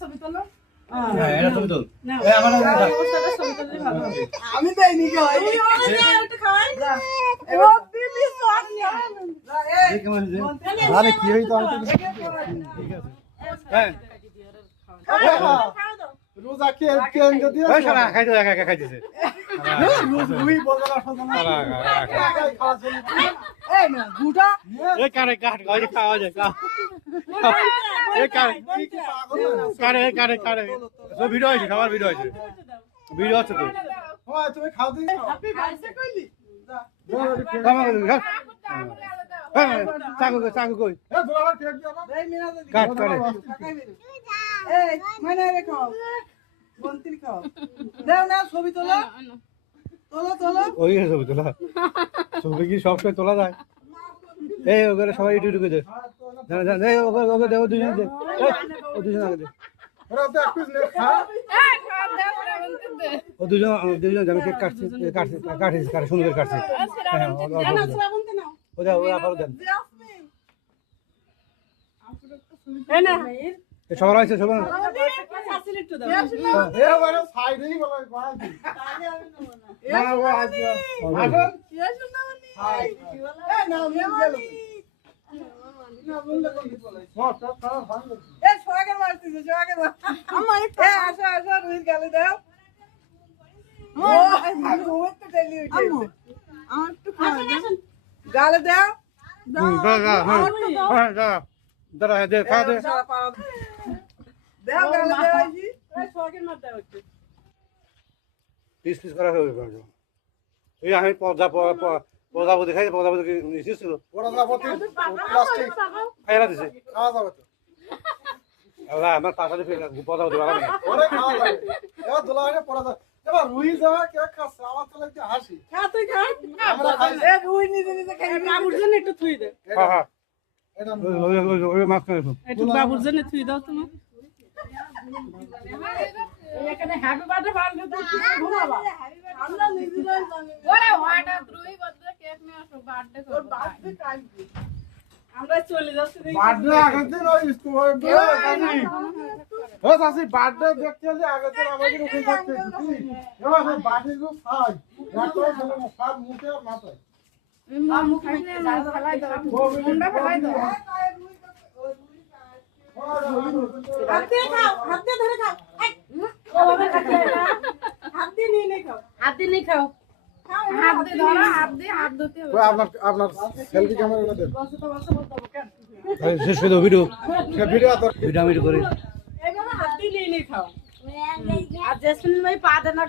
ছবি তোলো। এটা ছবি তোল। এই আমার ছবি তুললে ভালো হবে। আমি দেইনি খাওয়াই একটু খাওয়াই। ও দিদি সব কেমন হয়েছে? আরে কি হইতো আমি তো ঠিক আছে। হ্যাঁ খাও দাও। রোজা কেন যদি ওই শালা খাইতে একা একা খাইতেছে। রুই বদলা ফদলা খাওয়া চলি এই না গুটা এই কারে কাট গাড়ি খাওয়া যায় কা। এই কারে কারে তো ভিডিও আছে খাবার ভিডিও আছে। ভিডিও আছে তো। হয় তুমি খাও দিই হ্যাপি বার্থডে কইলি খাওয়া চাকু কই এ দুলাভাই কেক দিও না এই মিনা দিদি কাট করে এই মানে রে খাও বন্তির খাও দাও না ছবি তোলো তোলো তোলো ওই ছবি তোলা ছবি কি সব সময় তোলা যায়? এই ওগুলো সবাই ইউটিউবে দে এই ওকে দেবো দুজন দে ও দুজন আগে দে ওরা তো এক পিস নে খা ও দুজন আমি কেক কাটছি কাটে সুন্দর কাটছে হ্যাঁ না শ্রাবন্তী নাও। ও যা ও আবার দেন জাসমিন এই না। সবার আছে সবার শাশুড়ি একটু দাও। এ মানে সাইডেই বলে কয় দি না ও আজ আসুন ইয়েশু নামনি এই নাও মিম গেল না বললে কোন বলে সব খাওয়া ভাঙ এই সোয়াগের মারতিছে সোয়াগের আম্মা একটু আসো আসো রুই গালে দাও ও আমি ওত টেলি উঠে আমার একটু খাওয়া গালে দাও দাঁড়া দে খা দে দাও গালে দাও আইজি এই সোহাগের মার দাও একটু। পিস করা হবে এই আমি প্রজাপতি খাই প্রজাপতি নিছিস ছিল ওরা যাবতি প্লাস্টিক খাইরা দিছে খাওয়া যাবে তো আল্লাহ আমার পাশাতে প্রজাপতি বাবা নেই ওরে খাওয়া যাবে এবার দুলাভাই পড়া যাবে এবার রুই যাওয়া কেক খাচ্ছে আমার তো লাগছে হাসি খা তুই খা। আমরা খাই এ রুই নিজে নিজে খাই বাবুর জন্য একটু থুই দে। হ্যাঁ হ্যাঁ এটা ওই মাছ করে একটু বাবুর জন্য থুই দাও তুমি। এখানে হ্যাপি বার্থডে পালন করতে ঘুমাবা। আমরা নিজেরাই জানি ওরে হঠাৎ রুই বদলে কেক নিয়ে আসো বার্থডে তোর করবো বার্থডে কাটবি আমরা চলে যাচ্ছি দেখি। বার্থডে আগের দিন ওই স্কুল ও চাচি বার্থডে দেখতে হলে আগের দিন আমাকে রুটিন করতে দিতি এবার ওই বার্থডে গুলো খাই রাতে ছেলে সব মুখে আর মাথায় মামু খাইলে ফেলাই দাও মুন্ডা ফেলাই দাও হাত দিয়ে খাও, হাত দিয়ে ধরে খাও। এই, ওভাবে খাতে হয় না। হাত দিয়ে নিয়ে নিয়ে খাও। হাত দিয়ে নিয়ে খাও খাও, হাত দিয়ে ধরো হাত দিয়ে হাত ধুতে হবে ওই আপনার সেলফি ক্যামেরাটা দেন বসো তো বসো বলতে হবে কেন? শেষ করে দাও ভিডিও সে ভিডিও তো ভিডিও আমি করে এইভাবে হাত দিয়ে নিয়ে নিয়ে খাও। আর জেসমিন ভাই পা দেনা